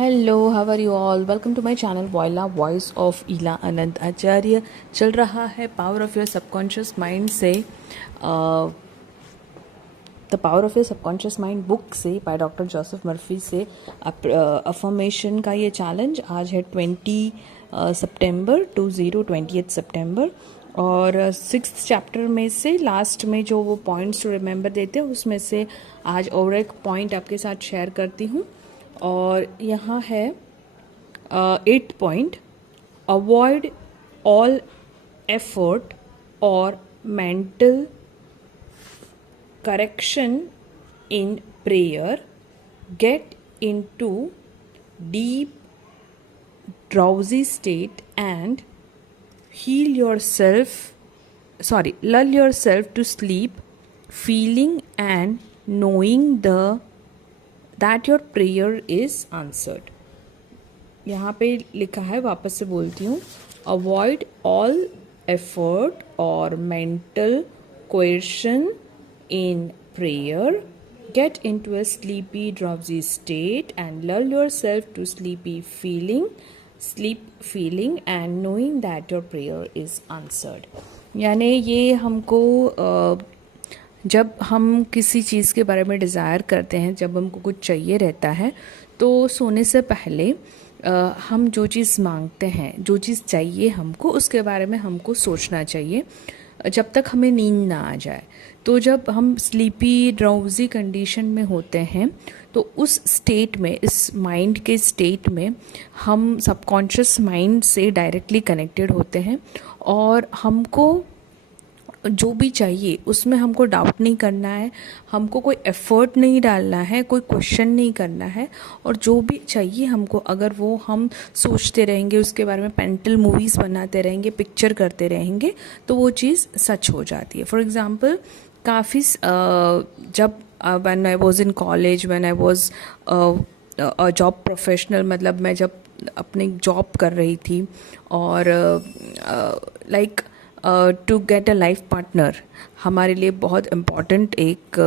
Hello, how are you all? Welcome to my channel voila voice of Ela Anand Acharya. चल रहा है power of your subconscious mind से the power of your subconscious mind book से by doctor Joseph Murphy से affirmation का ये challenge. आज है 20 सितंबर और 6th चैप्टर में से लास्ट में जो वो पॉइंट्स टू रिमेंबर देते हैं उसमें से आज और एक पॉइंट आपके साथ शेयर करती हूँ। और यहाँ है 8th point, avoid all effort और mental correction in prayer, get into deep drowsy state and lull yourself to sleep, feeling and knowing that your prayer is answered. यहाँ पे लिखा है, वापस से बोलती हूँ, avoid all effort or mental coercion in prayer, get into a sleepy drowsy state and lull yourself to sleep feeling and knowing that your prayer is answered. यानी ये हमको जब हम किसी चीज़ के बारे में डिज़ायर करते हैं, जब हमको कुछ चाहिए रहता है, तो सोने से पहले हम जो चीज़ मांगते हैं, जो चीज़ चाहिए हमको, उसके बारे में हमको सोचना चाहिए जब तक हमें नींद ना आ जाए। तो जब हम स्लीपी ड्राउजी कंडीशन में होते हैं तो उस स्टेट में, इस माइंड के स्टेट में हम सबकॉन्शियस माइंड से डायरेक्टली कनेक्टेड होते हैं और हमको जो भी चाहिए उसमें हमको डाउट नहीं करना है, हमको कोई एफर्ट नहीं डालना है, कोई क्वेश्चन नहीं करना है। और जो भी चाहिए हमको, अगर वो हम सोचते रहेंगे, उसके बारे में मेंटल मूवीज़ बनाते रहेंगे, पिक्चर करते रहेंगे, तो वो चीज़ सच हो जाती है। फॉर एग्ज़ाम्पल, काफ़ी जब when I was in college, when I was a job professional, मतलब मैं जब अपनी जॉब कर रही थी और like to get a life partner हमारे लिए बहुत इम्पॉर्टेंट एक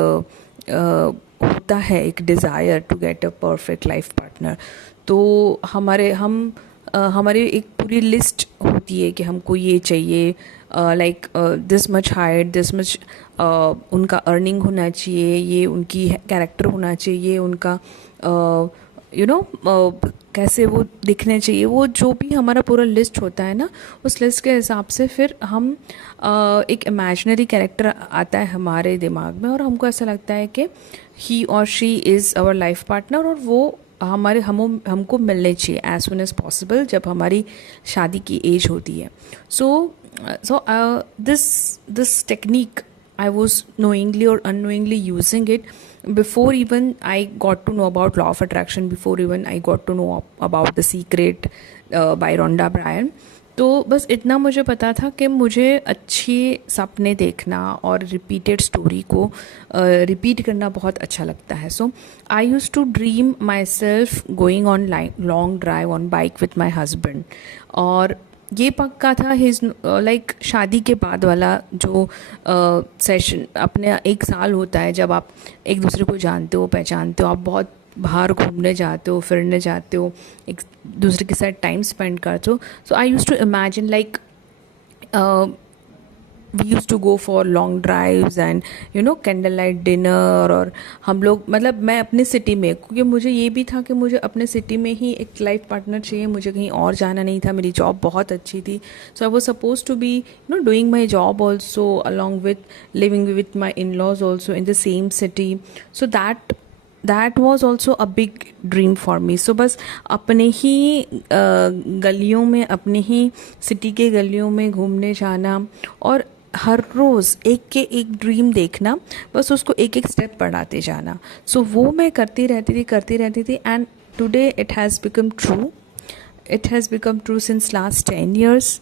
होता है, एक desire to get a perfect life partner. तो हमारी एक पूरी लिस्ट होती है कि हमको ये चाहिए, like this much height, this much उनका अर्निंग होना चाहिए, ये उनकी कैरेक्टर होना चाहिए, उनका कैसे वो दिखने चाहिए, वो जो भी हमारा पूरा लिस्ट होता है ना, उस लिस्ट के हिसाब से फिर हम एक इमेजिनरी कैरेक्टर आता है हमारे दिमाग में और हमको ऐसा लगता है कि ही और she is our life partner और वो हमको मिलने चाहिए एज सुन एज पॉसिबल जब हमारी शादी की एज होती है। So this technique I was knowingly or unknowingly using it before even I got to know about law of attraction, before even I got to know about The Secret by Rhonda Byrne. तो बस इतना मुझे पता था कि मुझे अच्छे सपने देखना और रिपीटेड स्टोरी को रिपीट करना बहुत अच्छा लगता है। So I use to dream myself going on long drive on bike with my husband. और ये पक्का था हिज लाइक शादी के बाद वाला जो सेशन, अपने 1 साल होता है जब आप एक दूसरे को जानते हो, पहचानते हो, आप बहुत बाहर घूमने जाते हो, फिरने जाते हो, एक दूसरे के साथ टाइम स्पेंड करते हो। So I use to imagine like we use to go for long drives and candlelight dinner. और हम लोग, मतलब मैं अपने सिटी में, क्योंकि मुझे ये भी था कि मुझे अपने सिटी में ही एक लाइफ पार्टनर चाहिए, मुझे कहीं और जाना नहीं था। मेरी जॉब बहुत अच्छी थी, so I was suppose to be doing my job also along with living with my in laws also in the same city. So that was also a big dream for me. So बस अपने ही गलियों में, अपने ही city के गलियों में घूमने जाना और हर रोज़ एक ड्रीम देखना, बस उसको एक स्टेप बढ़ाते जाना। सो वो मैं करती रहती थी and today it has become true since last 10 years।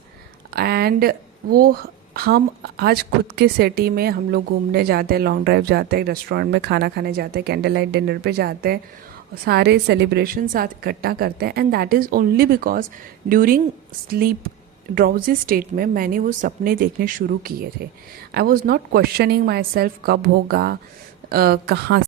And वो हम आज खुद के सिटी में हम लोग घूमने जाते हैं, लॉन्ग ड्राइव जाते हैं, रेस्टोरेंट में खाना खाने जाते हैं, कैंडल लाइट डिनर पे जाते हैं, सारे सेलिब्रेशन साथ इकट्ठा करते हैं। And that is only because during sleep drowsy state में मैंने वो सपने देखने शुरू किए थे। I was not questioning my self कब होगा, कहाँ